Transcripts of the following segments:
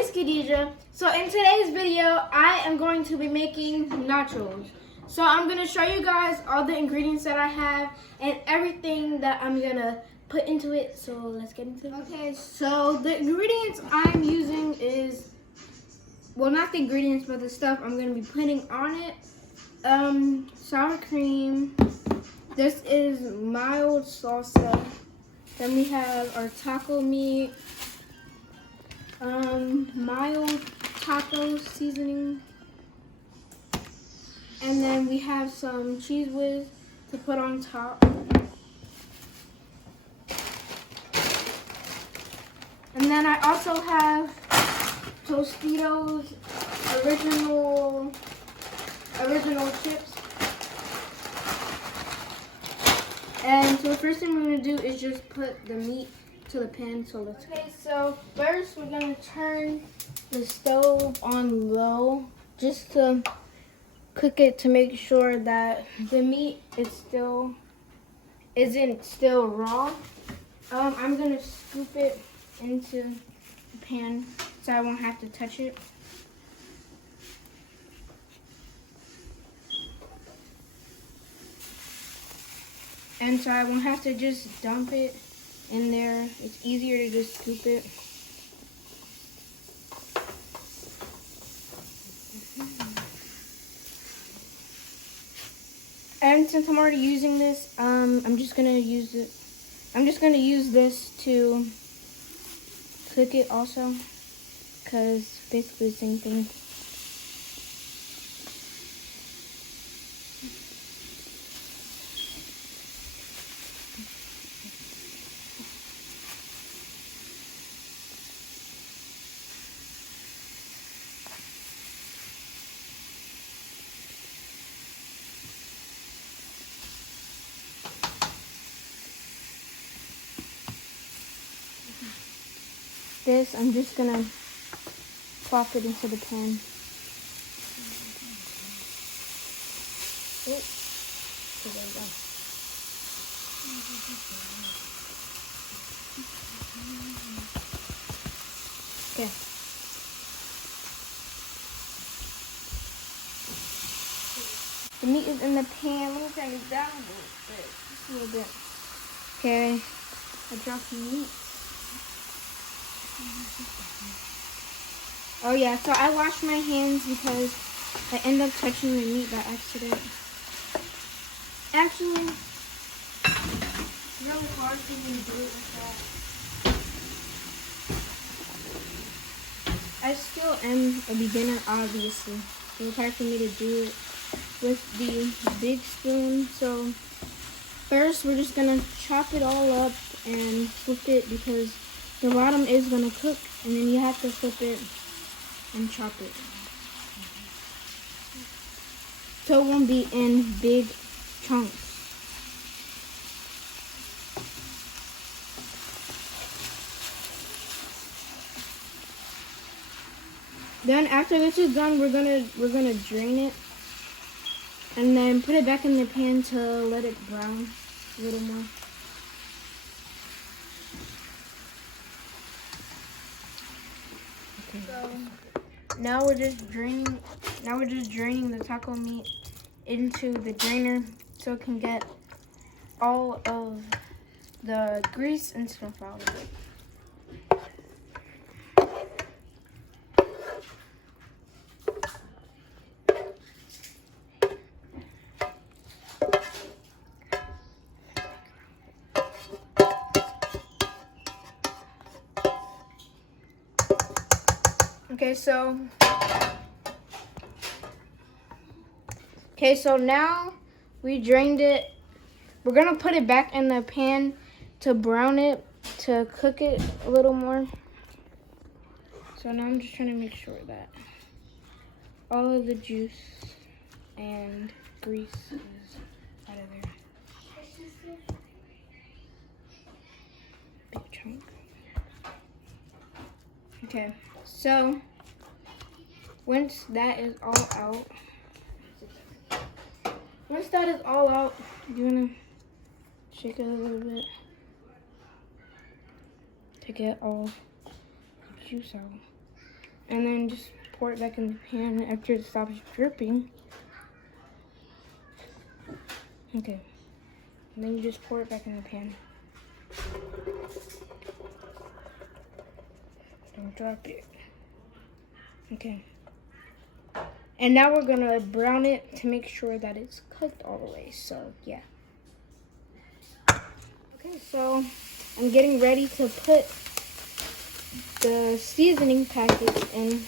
is Khadijah. So in today's video, I am going to be making nachos. So I'm going to show you guys all the ingredients that I have and everything that I'm going to put into it. So let's get into it. Okay, so the ingredients I'm using is, well, not the ingredients, but the stuff I'm going to be putting on it. Sour cream. This is mild salsa. Then we have our taco meat. Mild taco seasoning. And then we have some cheese whiz to put on top. And then I also have Tostitos original chips. And so the first thing we're going to do is just put the meat to the pan. So let's go. Okay, so first we're going to turn the stove on low just to cook it to make sure that the meat isn't still raw. I'm going to scoop it into the pan so I won't have to touch it. And so I won't have to just dump it in there. It's easier to just scoop it. And since I'm already using this, I'm just gonna use this to cook it also, because basically the same thing. This, I'm just gonna plop it into the pan. Oops. So there we go. Okay. The meat is in the pan. Let me turn this down just a little bit. Okay. I dropped the meat. Oh yeah, so I washed my hands because I end up touching the meat by accident. Actually, it's really hard for me to do it like that. I still am a beginner, obviously. It's hard for me to do it with the big spoon. So first, we're just gonna chop it all up and flip it because the bottom is gonna cook, and then you have to flip it and chop it. So it won't be in big chunks. Then after this is done, we're gonna drain it and then put it back in the pan to let it brown a little more. So now we're just draining the taco meat into the drainer so it can get all of the grease and stuff out of it. Okay, so now we drained it. We're gonna put it back in the pan to brown it, to cook it a little more. So now I'm just trying to make sure that all of the juice and grease is out of there. Big chunk. Okay, so once that is all out, you wanna shake it a little bit to get all the juice out. And then just pour it back in the pan after it stops dripping. Okay. And then you just pour it back in the pan. Don't drop it. Okay. And now we're gonna brown it to make sure that it's cooked all the way. So yeah. Okay, so I'm getting ready to put the seasoning packets in.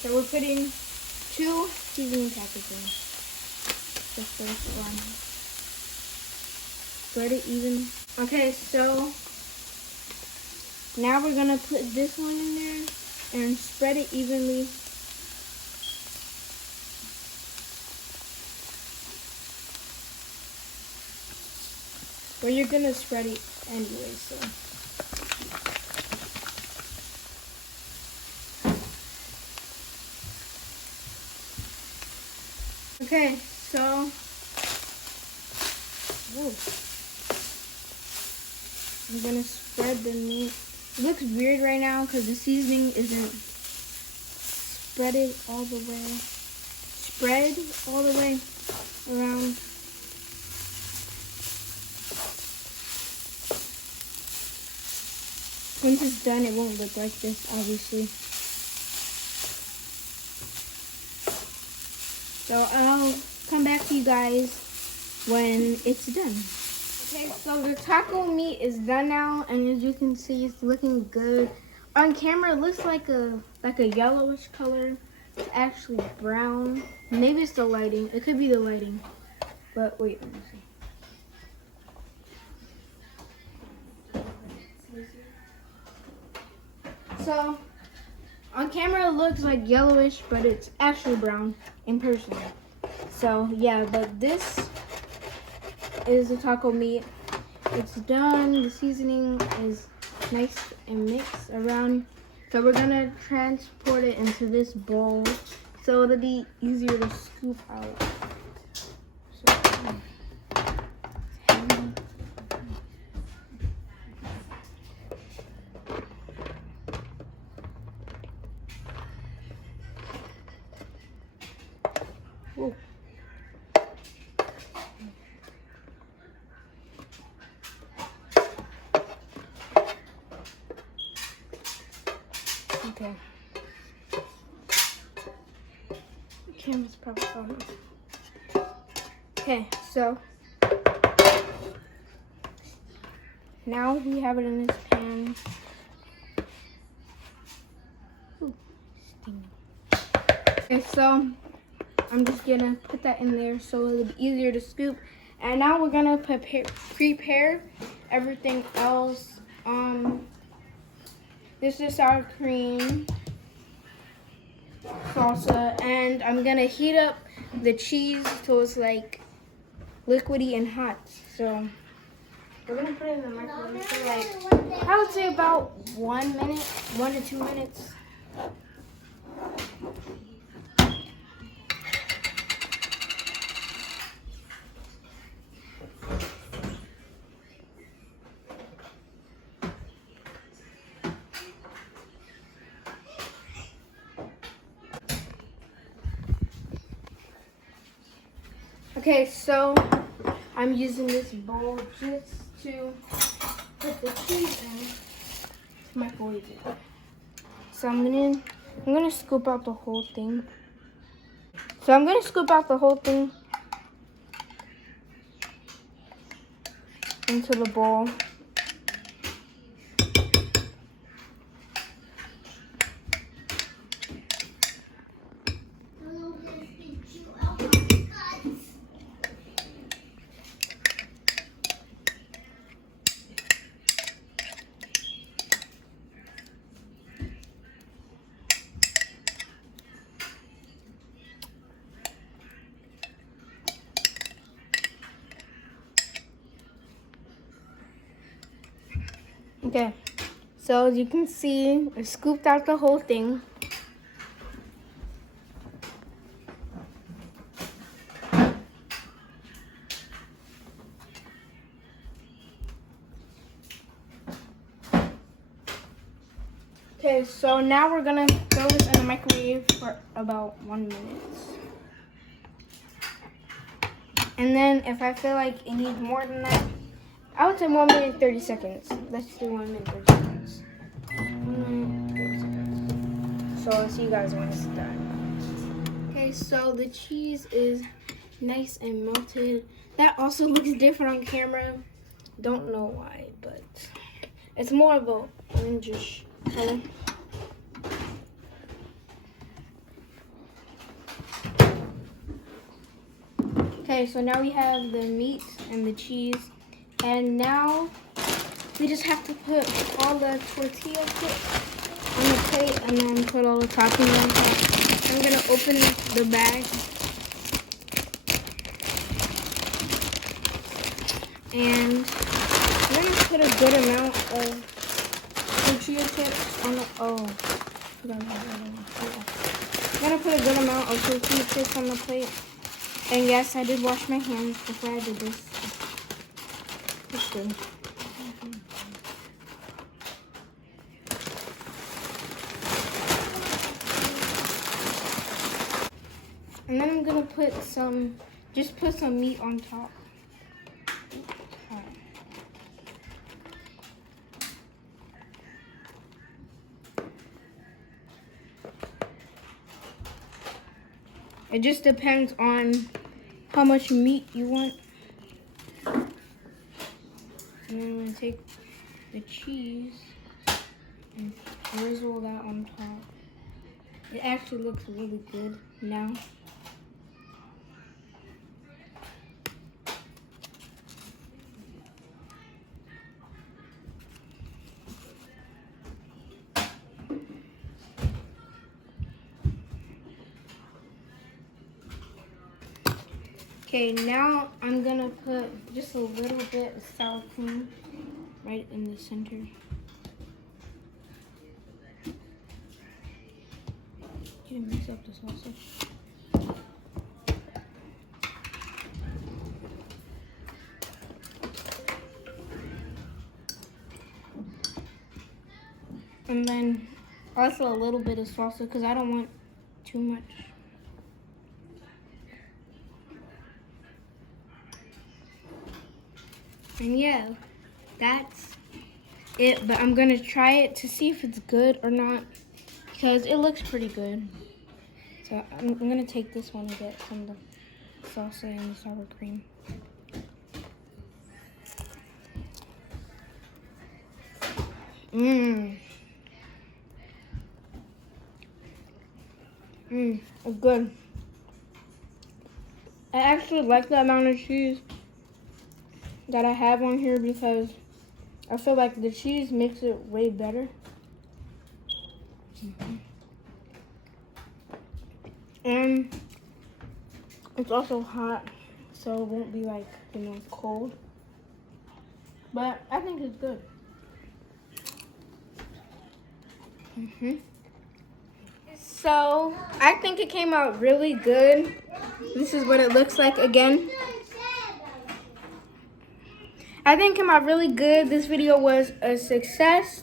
So we're putting 2 seasoning packets in. The first one. Spread it even. Okay, so now we're gonna put this one in there and spread it evenly. Well, you're gonna spread it anyway, so. Okay, so. Whoa. I'm gonna spread the meat. It looks weird right now because the seasoning isn't spread all the way around. Once it's done, it won't look like this, obviously. So I'll come back to you guys when it's done. Okay, so the taco meat is done now, and as you can see, it's looking good. On camera, it looks like a yellowish color. It's actually brown. Maybe it's the lighting. It could be the lighting. But wait, let me see. So, on camera it looks like yellowish, but it's actually brown in person. So, yeah, but this is the taco meat. It's done. The seasoning is nice and mixed around. So, we're going to transport it into this bowl so it'll be easier to scoop out. So, whoa. Okay. The camera's probably on. Okay, so now we have it in this pan. Ooh, stinging. Okay, so I'm just gonna put that in there so it'll be easier to scoop. And now we're gonna prepare everything else. This is sour cream, salsa, and I'm gonna heat up the cheese till it's like liquidy and hot. So we're gonna put it in the microwave for like, I would say about 1 minute, 1 to 2 minutes. Okay, so I'm using this bowl just to put the cheese in to microwave it. So I'm gonna scoop out the whole thing. So I'm gonna scoop out the whole thing into the bowl. Okay, so as you can see, I scooped out the whole thing. Okay, so now we're gonna throw this in the microwave for about 1 minute. And then if I feel like it needs more than that, I would say 1 minute 30 seconds. Let's do 1 minute 30 seconds. 1 minute 30 seconds. So I'll see you guys when it's done. Okay, so the cheese is nice and melted. That also looks different on camera. Don't know why, but it's more of a orangish color. Okay, so now we have the meat and the cheese, and now we just have to put all the tortilla chips on the plate and then put all the toppings on top. I'm gonna open the bag. And I'm gonna put a good amount of tortilla chips on the, I'm gonna put a good amount of tortilla chips on the plate. And yes, I did wash my hands before I did this. It's good. And then I'm gonna put just put some meat on top. It just depends on how much meat you want. And then I'm gonna take the cheese and drizzle that on top. It actually looks really good now. Okay, now I'm gonna put just a little bit of sour cream right in the center. You can mix up the salsa. And then also a little bit of salsa because I don't want too much. And yeah, that's it, but I'm gonna try it to see if it's good or not because it looks pretty good. So I'm gonna take this one and get some of the salsa and the sour cream. It's good. I actually like the amount of cheese that I have on here because I feel like the cheese makes it way better. And it's also hot, so it won't be like, cold. But I think it's good. So I think it came out really good. This is what it looks like again. I think it came out really good. This video was a success.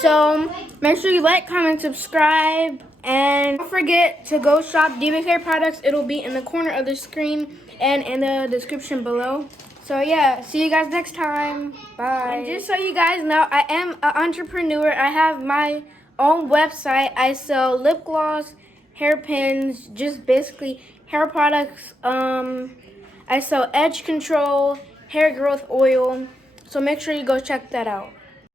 So make sure you like, comment, subscribe, and don't forget to go shop DBK products. It'll be in the corner of the screen and in the description below. So yeah, see you guys next time. Bye. And just so you guys know, I am an entrepreneur. I have my own website. I sell lip gloss, hairpins, just basically hair products. I sell edge control, hair growth oil. So make sure you go check that out.